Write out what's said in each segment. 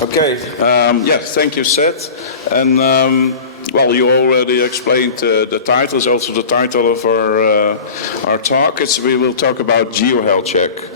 Okay, yes, thank you, Seth. And well, you already explained the title, is also the title of our talk. We will talk about GeoHealthCheck.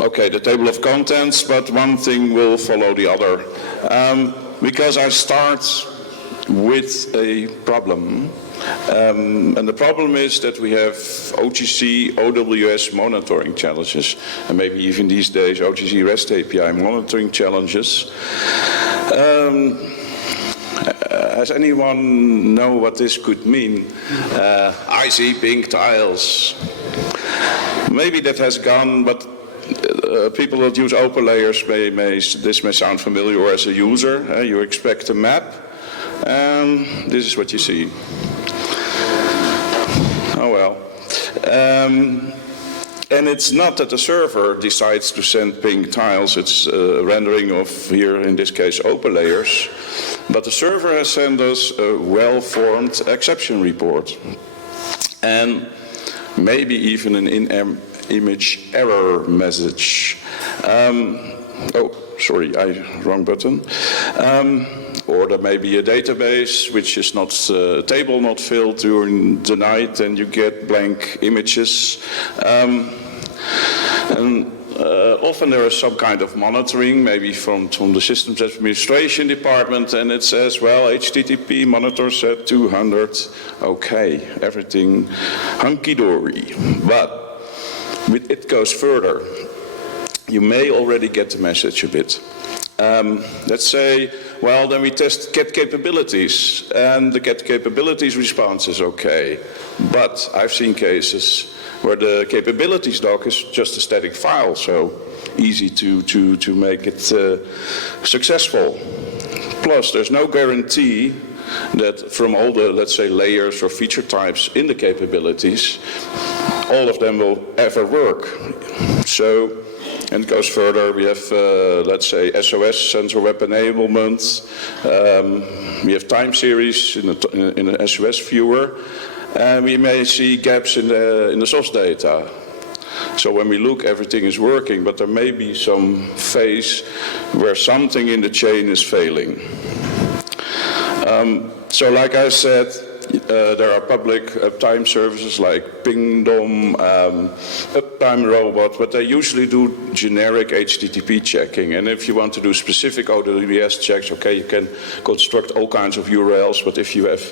Okay, the table of contents, but one thing will follow the other. Because I start with a problem. And the problem is that we have OGC, OWS monitoring challenges, and maybe even these days OGC REST API monitoring challenges. Does anyone know what this could mean? I see pink tiles. Maybe that has gone, but people that use open layers, this may sound familiar, or as a user, you expect a map, and this is what you see. Oh well. And it's not that the server decides to send pink tiles, it's a rendering of, here in this case, open layers. But the server has sent us a well-formed exception report. And maybe even an in-image error message. Oh, sorry, wrong button. Or there may be a database which is not, table not filled during the night, and you get blank images. Often there is some kind of monitoring, maybe from the systems administration department, and it says, well, HTTP monitor set 200, okay, everything hunky-dory. But it goes further. You may already get the message a bit. Let's say, well, then we test get capabilities, and the get capabilities response is okay. But I've seen cases where the capabilities doc is just a static file, so easy to make it successful. Plus, there's no guarantee that from all the, let's say, layers or feature types in the capabilities, all of them will ever work. So, and it goes further, we have, let's say, SOS, sensor web enablement. We have time series in an SOS viewer. And we may see gaps in the source data. So when we look, everything is working, but there may be some phase where something in the chain is failing. So like I said, there are public uptime services like Pingdom, Uptime Robot, but they usually do generic HTTP checking. And if you want to do specific OWS checks, okay, you can construct all kinds of URLs, but if you have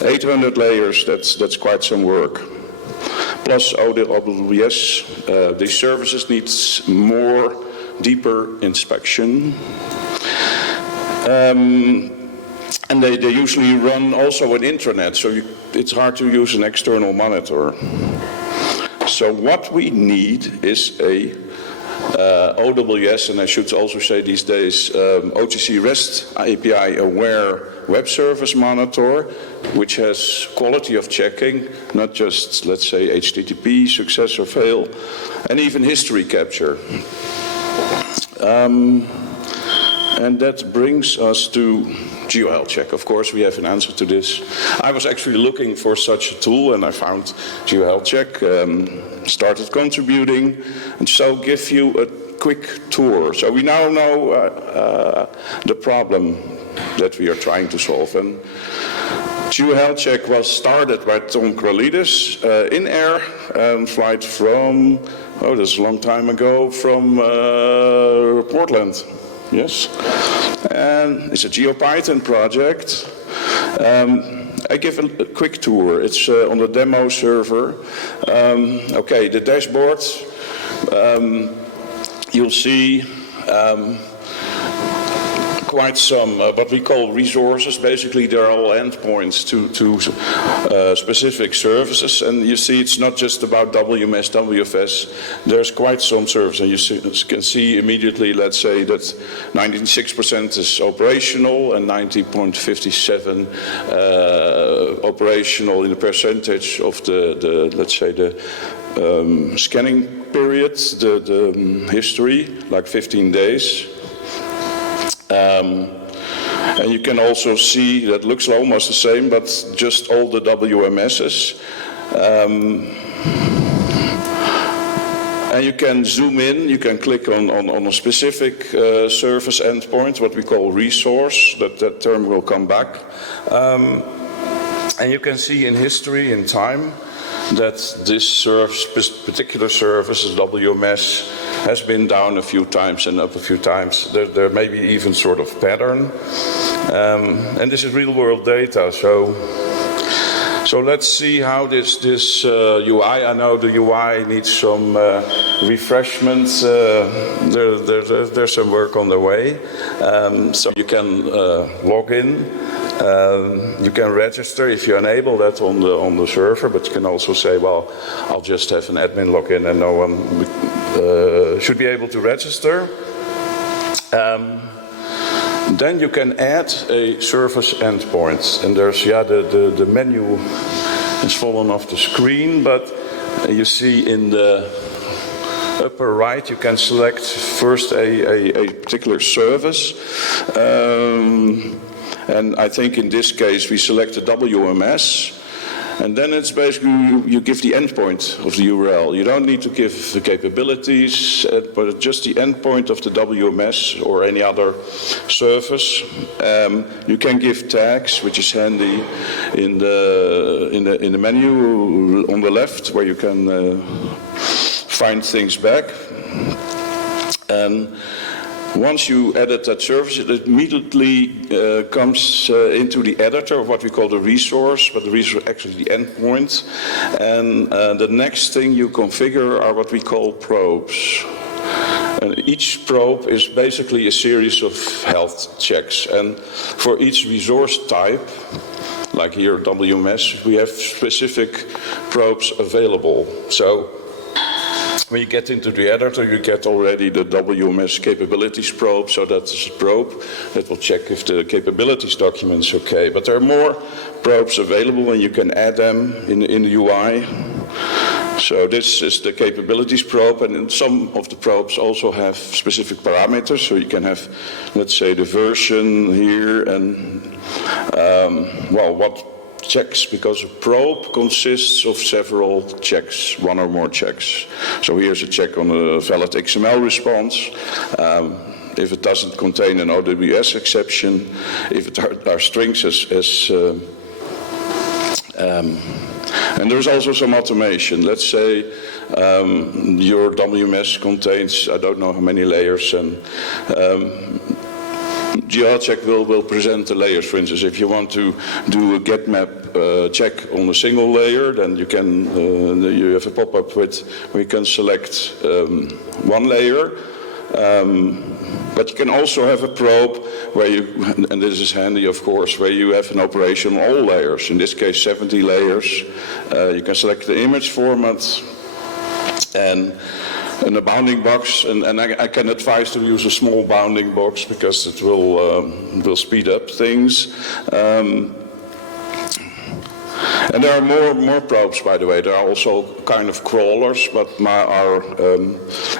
800 layers, that's quite some work. Plus OWS, these services need more deeper inspection. And they usually run also an intranet, so it's hard to use an external monitor. So what we need is a OWS, and I should also say these days, OGC REST API aware web service monitor, which has quality of checking, not just, let's say, HTTP, success or fail, and even history capture. And that brings us to GeoHealthCheck. Of course, we have an answer to this. I was actually looking for such a tool, and I found GeoHealthCheck, started contributing, and so give you a quick tour. So we now know the problem that we are trying to solve. And GeoHealthCheck was started by Tom Kralidis in air flight from, oh, that's a long time ago, from Portland. Yes, and it's a GeoPython project. I give a quick tour. It's on the demo server. Okay, the dashboard. You'll see quite some what we call resources. Basically, they're all endpoints to specific services, and you see it's not just about WMS, WFS. There's quite some services, and you can see immediately, let's say that 96% is operational and 90.57 operational in the percentage of the let's say the scanning period, the history, like 15 days. And you can also see that looks almost the same, but just all the WMSs. And you can zoom in, you can click on a specific service endpoint, what we call resource, that term will come back. And you can see in history, in time, that this particular service, WMS, has been down a few times and up a few times. There may be even sort of pattern. And this is real world data, so let's see how this UI, I know the UI needs some refreshment. There's some work on the way. So you can log in. You can register if you enable that on the server, but you can also say, well, I'll just have an admin login and no one should be able to register. Then you can add a service endpoint, and there's the menu has fallen off the screen, but you see in the upper right you can select first a particular service. And I think in this case we select the WMS, and then it's basically you give the endpoint of the URL. You don't need to give the capabilities, but just the endpoint of the WMS or any other service. You can give tags, which is handy in the menu on the left, where you can find things back. And once you edit that service, it immediately comes into the editor of what we call the resource, but the resource is actually the endpoint. And the next thing you configure are what we call probes. And each probe is basically a series of health checks. And for each resource type, like here WMS, we have specific probes available. So when you get into the editor, you get already the WMS capabilities probe, so that's a probe that will check if the capabilities document's okay. But there are more probes available and you can add them in the UI. So this is the capabilities probe, and some of the probes also have specific parameters, so you can have, let's say, the version here and, well, what checks, because a probe consists of several checks, one or more checks. So here's a check on a valid XML response. If it doesn't contain an OWS exception, if it are strings and there's also some automation. Let's say your WMS contains, I don't know how many layers, and GeoHealthCheck will present the layers. For instance, if you want to do a get map check on a single layer, then you can you have a pop-up where you can select one layer. But you can also have a probe where you, and this is handy of course, where you have an operation on all layers. In this case 70 layers. You can select the image format and a bounding box, and I can advise to use a small bounding box because it will speed up things. And there are more probes, by the way. There are also kind of crawlers, but our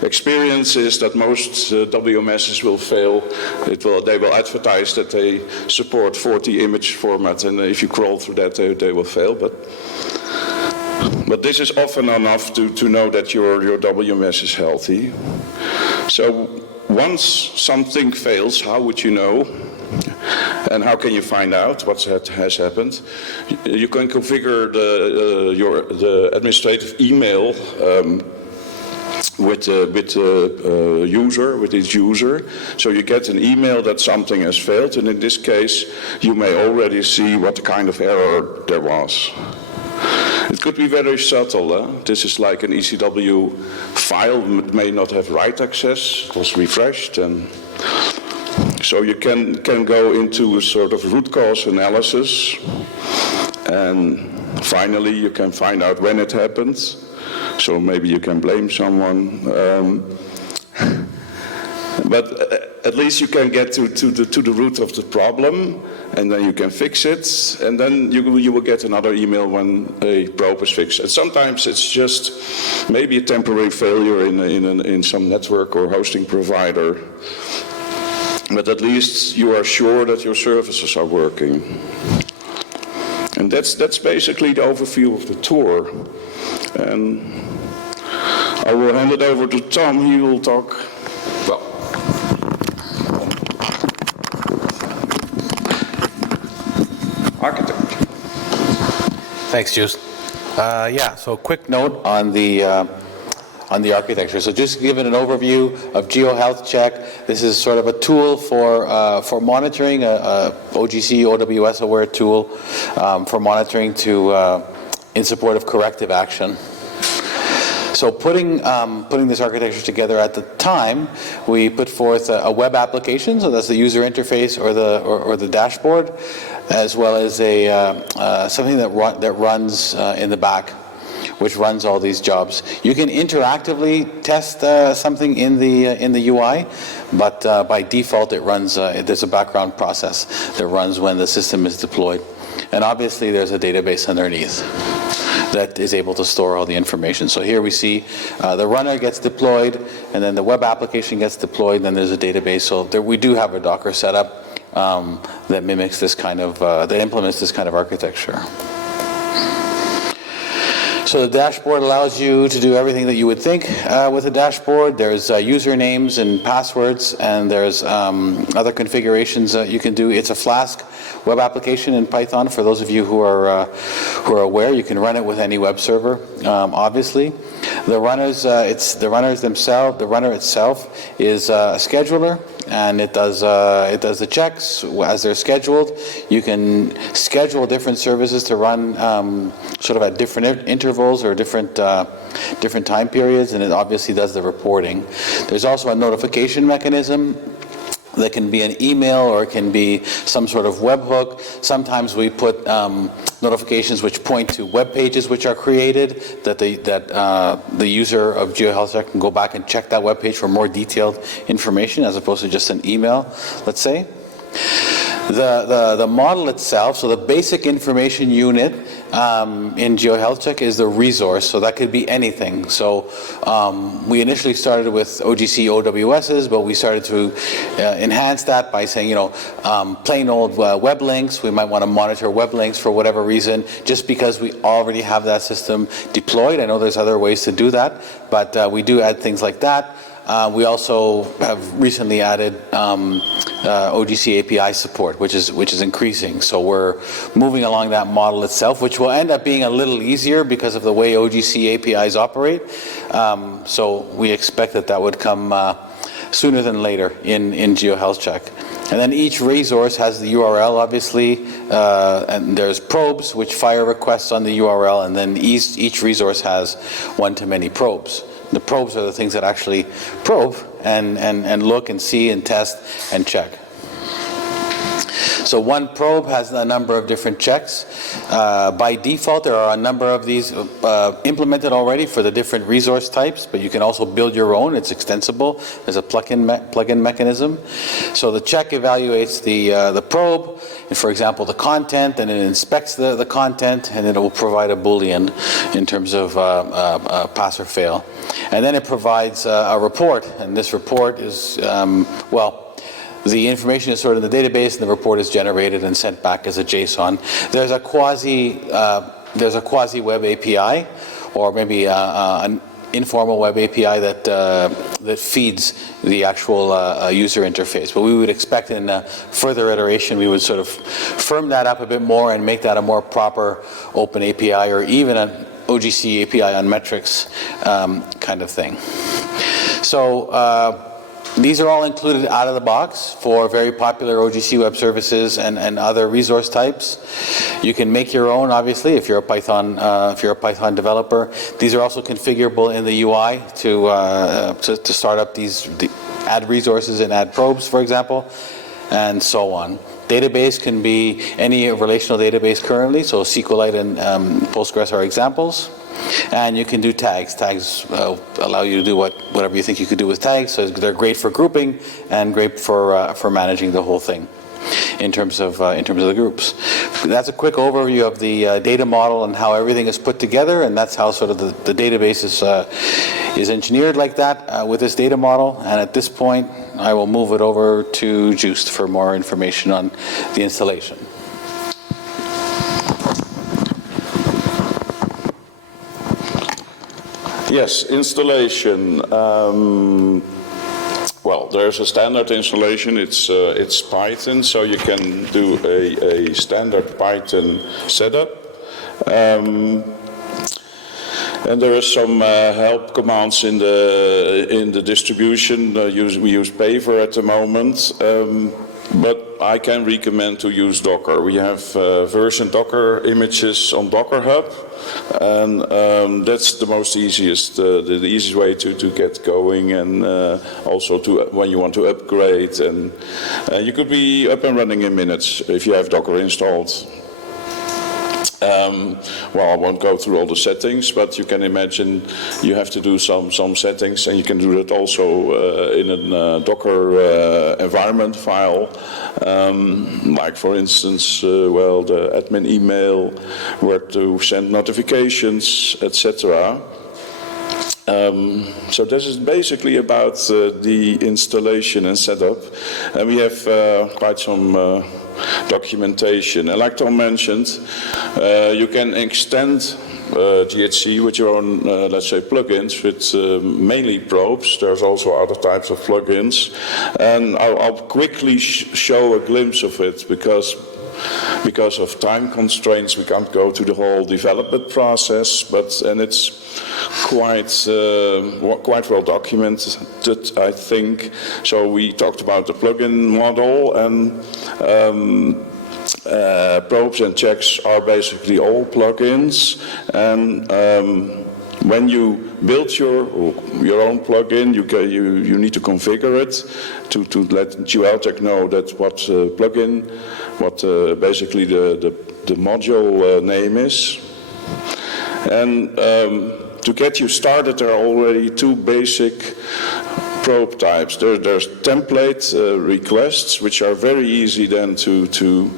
experience is that most WMSs will fail. They will advertise that they support 40 image formats, and if you crawl through that, they will fail. But this is often enough to know that your WMS is healthy. So once something fails, how would you know? And how can you find out what has happened? You can configure the administrative email with each user. So you get an email that something has failed, and in this case, you may already see what kind of error there was. It could be very subtle. This is like an ECW file, it may not have write access, it was refreshed, and so you can go into a sort of root cause analysis, and finally you can find out when it happened. So maybe you can blame someone, but at least you can get to the root of the problem, and then you can fix it, and then you will get another email when a probe is fixed. And sometimes it's just maybe a temporary failure in some network or hosting provider. But at least you are sure that your services are working. And that's basically the overview of the tour. And I will hand it over to Tom. He will talk. Well, architecture. Thanks, Joost. Yeah, so a quick note on the architecture. So just giving an overview of GeoHealthCheck. This is sort of a tool for monitoring, a OGC OWS aware tool for monitoring in support of corrective action. So putting this architecture together at the time, we put forth a web application, so that's the user interface or the dashboard, as well as something that runs in the back, which runs all these jobs. You can interactively test something in the UI, but by default it runs. There's a background process that runs when the system is deployed, and obviously there's a database underneath that is able to store all the information. So here we see the runner gets deployed, and then the web application gets deployed, and then there's a database. So we do have a Docker setup that mimics this kind of, that implements this kind of architecture. So the dashboard allows you to do everything that you would think with a dashboard. There's usernames and passwords, and there's other configurations that you can do. It's a Flask web application in Python. For those of you who are aware, you can run it with any web server. Obviously, the runners, the runner itself is a scheduler, and it does the checks as they're scheduled. You can schedule different services to run sort of at different intervals or different time periods, and it obviously does the reporting. There's also a notification mechanism that can be an email, or it can be some sort of webhook. Sometimes we put notifications which point to web pages which are created, that the user of GeoHealthCheck can go back and check that web page for more detailed information, as opposed to just an email, let's say. The model itself, so the basic information unit in GeoHealthCheck is the resource, so that could be anything. So we initially started with OGC OWSs, but we started to enhance that by saying, plain old web links. We might want to monitor web links for whatever reason, just because we already have that system deployed. I know there's other ways to do that, but we do add things like that. We also have recently added OGC API support, which is increasing. So we're moving along that model itself, which will end up being a little easier because of the way OGC APIs operate. So we expect that would come sooner than later in GeoHealthCheck. And then each resource has the URL, obviously, and there's probes which fire requests on the URL, and then each resource has one-to-many probes. The probes are the things that actually probe and look and see and test and check. So one probe has a number of different checks. By default, there are a number of these implemented already for the different resource types, but you can also build your own. It's extensible. There's a plug-in mechanism. So the check evaluates the probe, and for example, the content, and it inspects the content, and it will provide a Boolean in terms of pass or fail. And then it provides a report, and this report is, the information is stored in the database, and the report is generated and sent back as a JSON. There's a quasi web API, or maybe an informal web API that feeds the actual user interface. But we would expect in a further iteration we would sort of firm that up a bit more and make that a more proper open API, or even an OGC API on metrics kind of thing. So these are all included out of the box for very popular OGC Web Services and other resource types. You can make your own, obviously, if you're a Python developer. These are also configurable in the UI to start up add resources and add probes, for example, and so on. Database can be any relational database currently, so SQLite and Postgres are examples. And you can do tags. Tags allow you to do whatever you think you could do with tags, so they're great for grouping and great for managing the whole thing in terms of the groups. That's a quick overview of the data model and how everything is put together, and that's how sort of the database is engineered like that with this data model. And at this point, I will move it over to Joost for more information on the installation. Yes, installation. Well, there's a standard installation. It's Python, so you can do a standard Python setup. And there are some help commands in the distribution. We use Paver at the moment, but I can recommend to use Docker. We have version Docker images on Docker Hub, and that's the most easiest, the easiest way to get going, and also when you want to upgrade, and you could be up and running in minutes if you have Docker installed. Well, I won't go through all the settings, but you can imagine you have to do some settings, and you can do that also in a Docker environment file, like for instance, well, the admin email, where to send notifications, etc. So this is basically about the installation and setup, and we have quite some documentation. And like Tom mentioned, you can extend GHC with your own, let's say, plugins with mainly probes. There's also other types of plugins, and I'll quickly show a glimpse of it because of time constraints we can't go to the whole development process, and it's quite well documented, I think. So we talked about the plugin model, and probes and checks are basically all plugins, and when you build your own plugin, you need to configure it to let GeoHealthCheck know that what plugin, what basically the module name is. And to get you started, there are already two basic probe types. There's template requests, which are very easy then to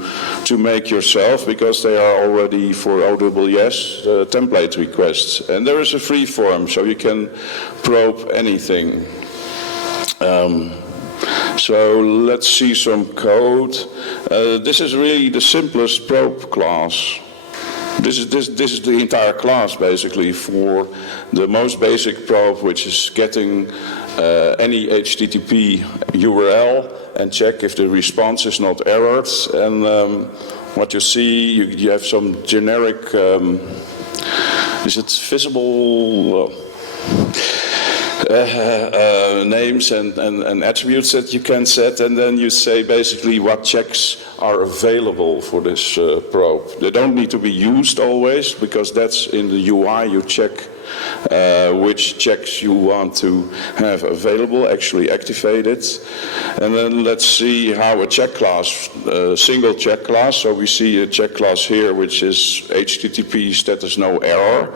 make yourself, because they are already for OWS template requests. And there is a free form, so you can probe anything. So let's see some code. This is really the simplest probe class. This is the entire class basically for the most basic probe, which is getting any HTTP URL and check if the response is not errored. And what you see, you have some generic, is it visible? Names and attributes that you can set, and then you say basically what checks are available for this probe. They don't need to be used always, because that's in the UI. You check which checks you want to have available, actually activated. And then let's see how a check class, single check class, so we see a check class here which is HTTP status no error.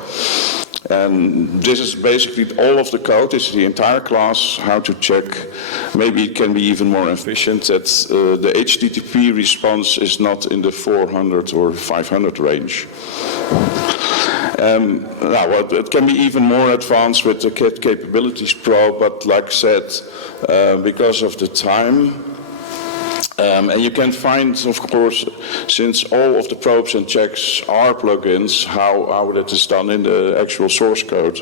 And this is basically all of the code. It's the entire class, how to check. Maybe it can be even more efficient that the HTTP response is not in the 400 or 500 range. Now, well, it can be even more advanced with the capabilities probe, but like I said, because of the time, and you can find, of course, since all of the probes and checks are plugins, how that is done in the actual source code.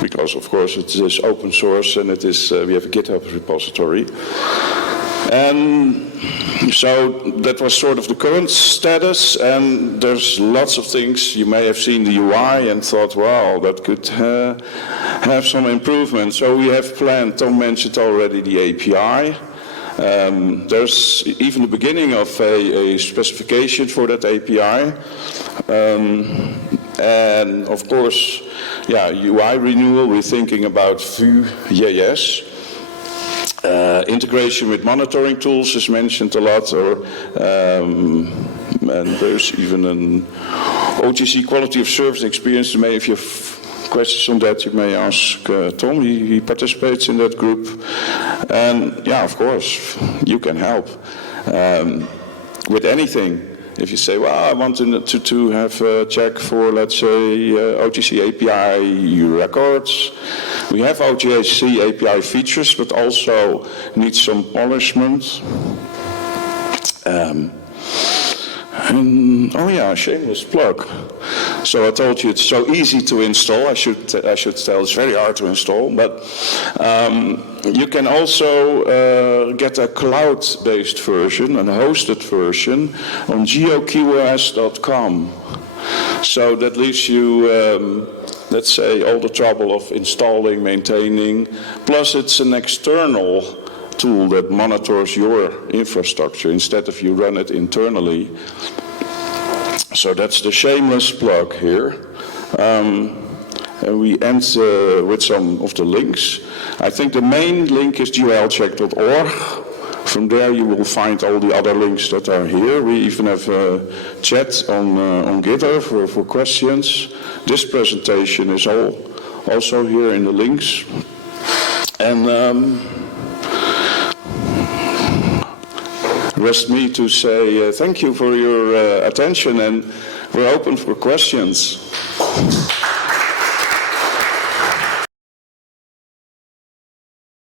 Because, of course, it is open source, and it is we have a GitHub repository. And so that was sort of the current status, and there's lots of things. You may have seen the UI and thought, wow, that could have some improvement. So we have planned, Tom mentioned already the API. There's even the beginning of a specification for that API. And of course, yeah, UI renewal, we're thinking about Vue.js. Integration with monitoring tools is mentioned a lot, and there's even an OGC quality of service experience. Maybe if you have questions on that, you may ask Tom. He participates in that group. And yeah, of course, you can help with anything. If you say, well, I want to have a check for, let's say, OGC API records. We have OGC API features, but also need some polishment. And, oh yeah, shameless plug. So I told you it's so easy to install. I should tell it's very hard to install, but you can also get a cloud-based version, a hosted version, on geoqos.com. So that leaves you, let's say, all the trouble of installing, maintaining, plus it's an external tool that monitors your infrastructure instead of you run it internally. So that's the shameless plug here. And we end with some of the links. I think the main link is GeoHealthCheck.org. From there you will find all the other links that are here. We even have a chat on GitHub for questions. This presentation is also here in the links. And rest me to say thank you for your attention, and we're open for questions.